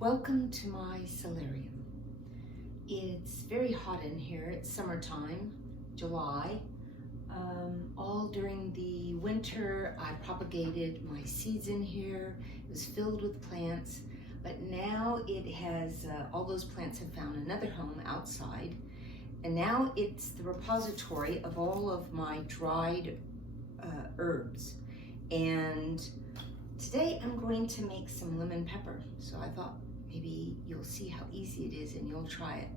Welcome to my solarium. It's very hot in here. It's summertime, July. All during the winter, I propagated my seeds in here. It was filled with plants, but now it has, all those plants have found another home outside. And now it's the repository of all of my dried herbs. And today I'm going to make some lemon pepper. So I thought maybe you'll see how easy it is and you'll try it.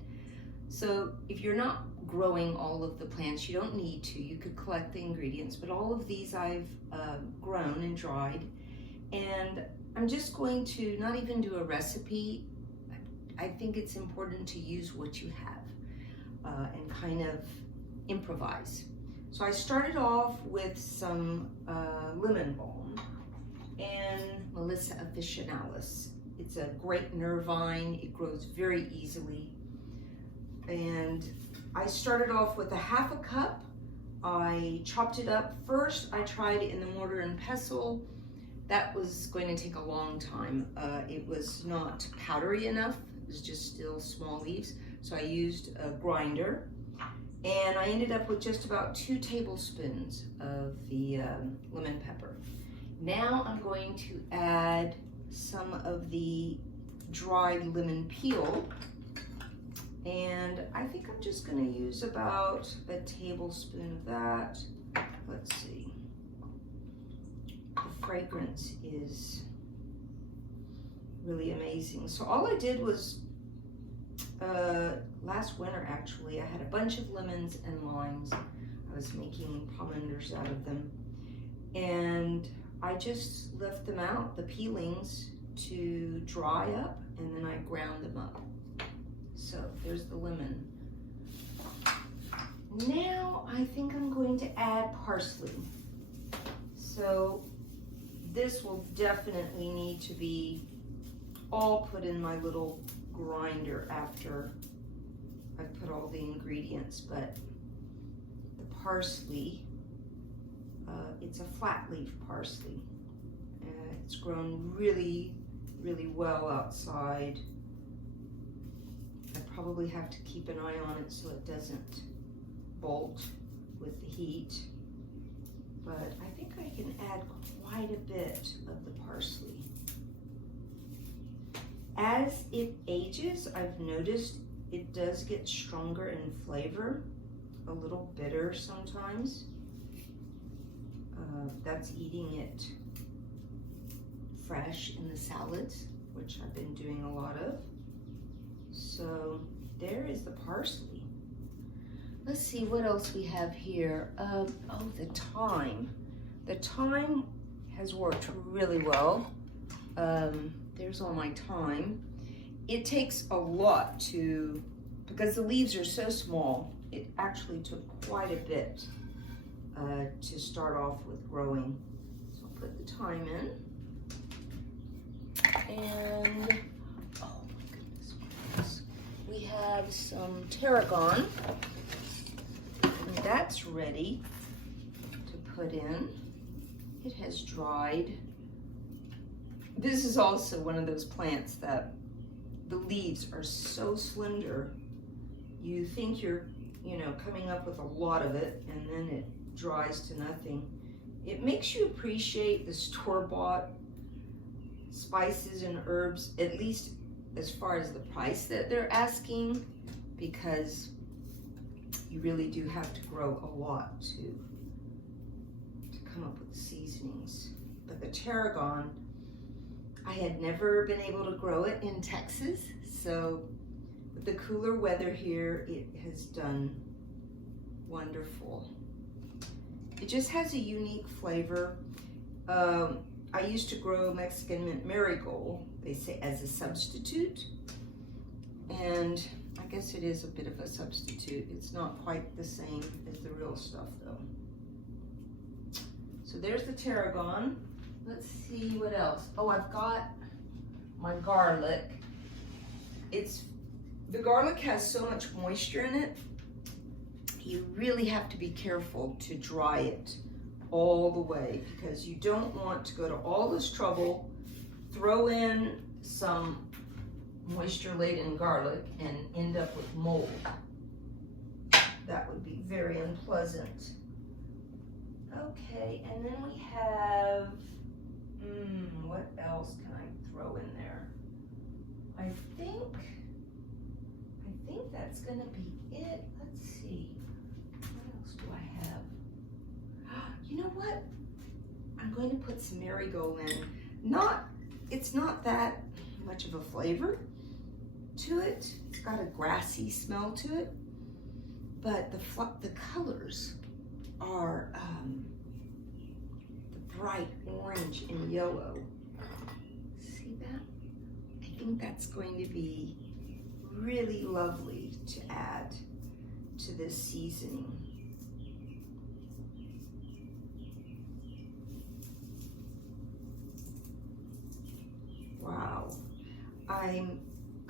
So if you're not growing all of the plants, you don't need to. You could collect the ingredients, but all of these I've grown and dried. And I'm just going to not even do a recipe. I think it's important to use what you have and kind of improvise. So I started off with some lemon balm and Melissa officinalis. It's a great nervine. It grows very easily. And I started off with a ½ a cup. I chopped it up. First, I tried it in the mortar and pestle. That was going to take a long time. It was not powdery enough. It was just still small leaves. So I used a grinder. And I ended up with just about 2 tablespoons of the lemon pepper. Now I'm going to add some of the dried lemon peel. And I think I'm just going to use about a tablespoon of that. Let's see. The fragrance is really amazing. So all I did was, last winter actually, I had a bunch of lemons and limes. I was making pomanders out of them. And I just left them out, the peelings, to dry up, and then I ground them up. So there's the lemon. Now I think I'm going to add parsley. So this will definitely need to be all put in my little grinder after I've put all the ingredients, but the parsley, it's a flat leaf parsley. It's grown really, really well outside. I probably have to keep an eye on it so it doesn't bolt with the heat. But I think I can add quite a bit of the parsley. As it ages, I've noticed it does get stronger in flavor, a little bitter sometimes. That's eating it fresh in the salads, which I've been doing a lot of. So there is the parsley. Let's see what else we have here. Oh, the thyme. The thyme has worked really well. There's all my thyme. It takes a lot to, because the leaves are so small, it actually took quite a bit to start off with growing. So I'll put the thyme in. And, oh my goodness, what else? We have some tarragon. And that's ready to put in. It has dried. This is also one of those plants that the leaves are so slender. You think you're, coming up with a lot of it, and then it dries to nothing. It makes you appreciate the store-bought spices and herbs, at least as far as the price that they're asking, because you really do have to grow a lot to come up with seasonings. But the tarragon, I had never been able to grow it in Texas, so with the cooler weather here, it has done wonderful. It just has a unique flavor. I used to grow Mexican mint marigold, they say, as a substitute. And I guess it is a bit of a substitute. It's not quite the same as the real stuff though. So there's the tarragon. Let's see what else. Oh, I've got my garlic. The garlic has so much moisture in it. You really have to be careful to dry it all the way, because you don't want to go to all this trouble, throw in some moisture-laden garlic and end up with mold. That would be very unpleasant. Okay, and then we have, what else can I throw in there? I think that's gonna be it. Let's see, what else do I have? You know what? I'm going to put some marigold in. It's not that much of a flavor to it. It's got a grassy smell to it, but the colors are the bright orange and yellow. See that? I think that's going to be really lovely to add to this seasoning. Wow. I'm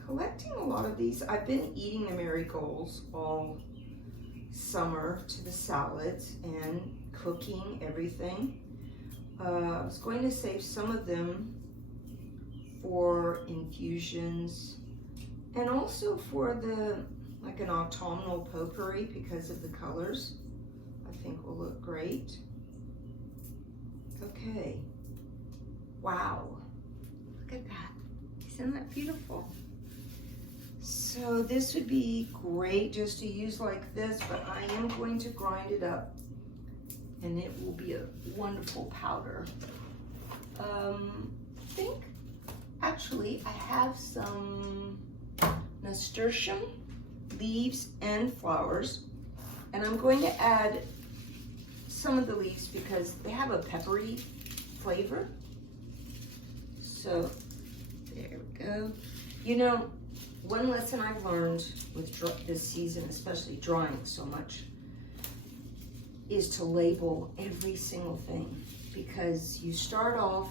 collecting a lot of these. I've been eating the marigolds all summer to the salads and cooking everything. I was going to save some of them for infusions and also for like an autumnal potpourri because of the colors. I think will look great. Okay. Wow. Look at that. Isn't that beautiful? So this would be great just to use like this, but I am going to grind it up and it will be a wonderful powder. I think actually I have some nasturtium leaves and flowers, and I'm going to add some of the leaves because they have a peppery flavor. So there we go. You know, one lesson I've learned with this season, especially drying so much, is to label every single thing, because you start off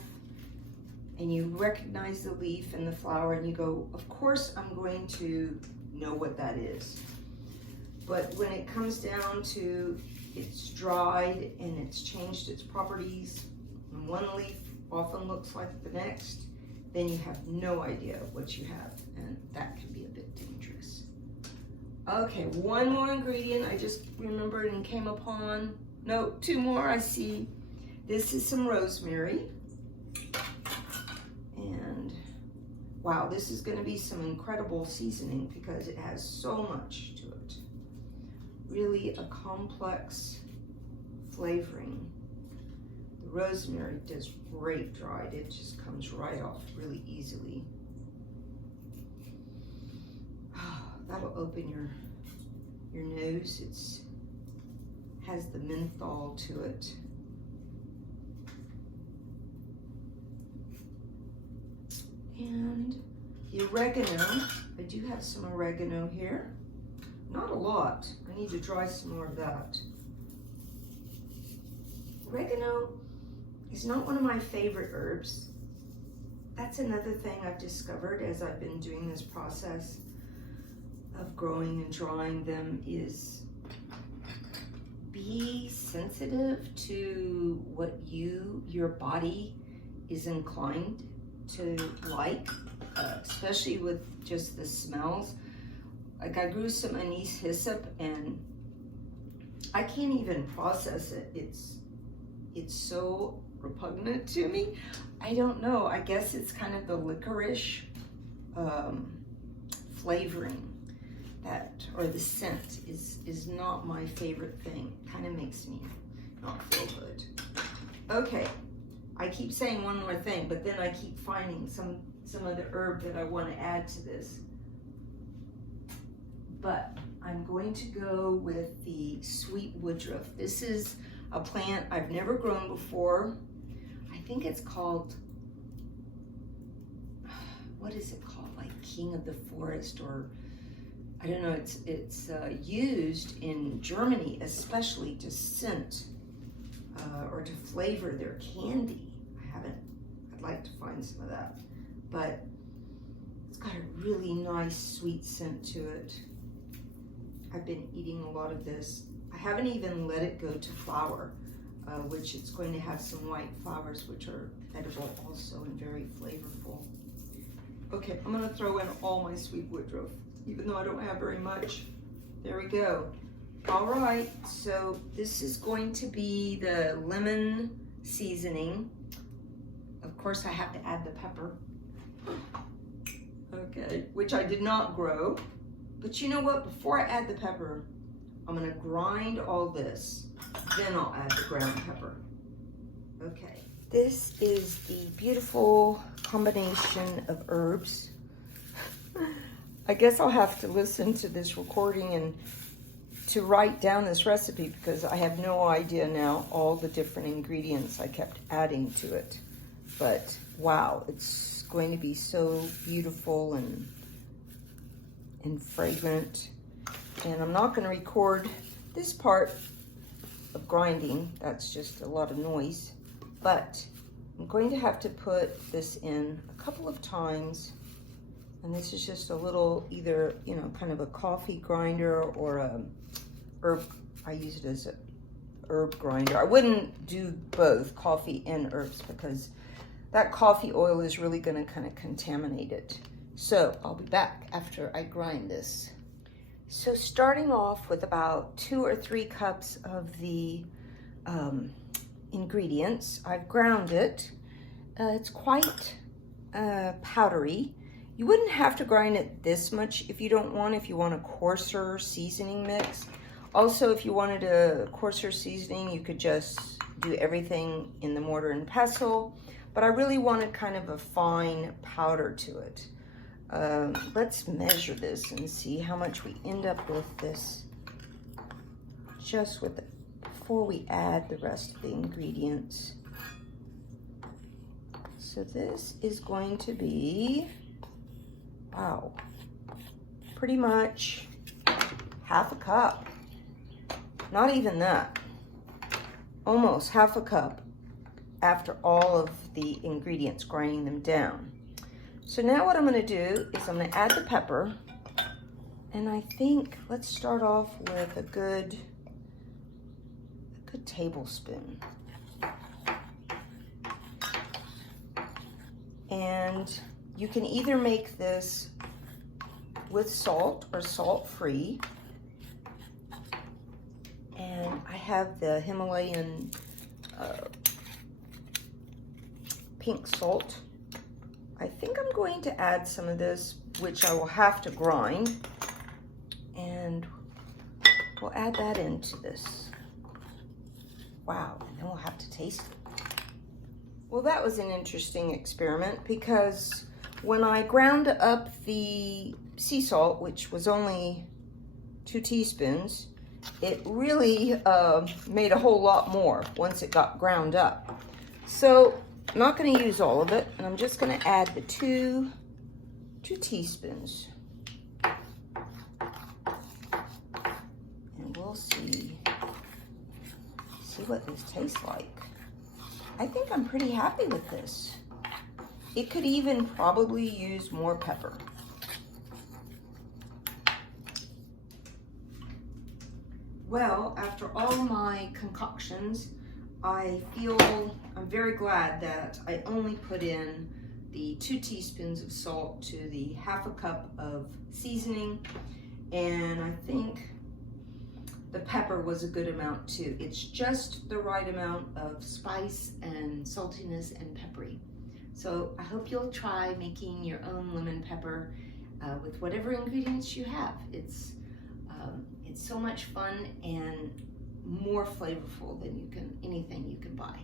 and you recognize the leaf and the flower and you go, of course I'm going to know what that is. But when it comes down to it's dried and it's changed its properties, and one leaf often looks like the next, then you have no idea what you have, and that can be a bit dangerous. Okay, one more ingredient I just remembered and came upon. No, two more I see. This is some rosemary. And wow, this is gonna be some incredible seasoning because it has so much to it. Really a complex flavoring. The rosemary does great dried. It just comes right off really easily. That'll open your nose. It's has the menthol to it. And the oregano, I do have some oregano here. Not a lot. I need to dry some more of that. Oregano is not one of my favorite herbs. That's another thing I've discovered as I've been doing this process of growing and drying them is be sensitive to what your body is inclined to like, especially with just the smells. Like I grew some anise hyssop and I can't even process it. It's so repugnant to me. I don't know. I guess it's kind of the licorice flavoring that, or the scent is not my favorite thing. Kind of makes me not feel good. Okay, I keep saying one more thing, but then I keep finding some other herb that I want to add to this. But I'm going to go with the sweet woodruff. This is a plant I've never grown before. I think it's called, what is it called? Like King of the Forest, or I don't know. It's used in Germany, especially to scent or to flavor their candy. I'd like to find some of that, but it's got a really nice sweet scent to it. I've been eating a lot of this. I haven't even let it go to flower, which it's going to have some white flowers, which are edible also and very flavorful. Okay, I'm gonna throw in all my sweet woodruff, even though I don't have very much. There we go. All right, so this is going to be the lemon seasoning. Of course, I have to add the pepper. Okay, which I did not grow. But you know what? Before I add the pepper, I'm gonna grind all this. Then I'll add the ground pepper. Okay. This is the beautiful combination of herbs. I guess I'll have to listen to this recording and to write down this recipe because I have no idea now all the different ingredients I kept adding to it. But wow, it's going to be so beautiful and fragrant. And I'm not going to record this part of grinding. That's just a lot of noise. But I'm going to have to put this in a couple of times. And this is just a little, either, you know, kind of a coffee grinder or a herb. I use it as a herb grinder. I wouldn't do both coffee and herbs because that coffee oil is really going to kind of contaminate it. So I'll be back after I grind this. So starting off with about 2 or 3 cups of the ingredients, I've ground it. It's quite powdery. You wouldn't have to grind it this much if you don't want, if you want a coarser seasoning mix. Also, if you wanted a coarser seasoning, you could just do everything in the mortar and pestle. But I really wanted kind of a fine powder to it. Let's measure this and see how much we end up with this. Just with it, before we add the rest of the ingredients. So this is going to be, wow, pretty much half a cup. Not even that. Almost half a cup after all of the ingredients, grinding them down. So now what I'm going to do is I'm going to add the pepper. And I think let's start off with a good tablespoon. And you can either make this with salt or salt-free. And I have the Himalayan pink salt. I think I'm going to add some of this, which I will have to grind. And we'll add that into this. Wow, and then we'll have to taste it. Well, that was an interesting experiment because when I ground up the sea salt, which was only 2 teaspoons, it really made a whole lot more once it got ground up. So I'm not going to use all of it, and I'm just going to add the 2 teaspoons. And we'll see what this tastes like. I think I'm pretty happy with this. It could even probably use more pepper. Well, after all my concoctions, I feel I'm very glad that I only put in the 2 teaspoons of salt to the half a cup of seasoning, and I think the pepper was a good amount too. It's just the right amount of spice and saltiness and peppery. So I hope you'll try making your own lemon pepper with whatever ingredients you have. It's so much fun and more flavorful than anything you can buy.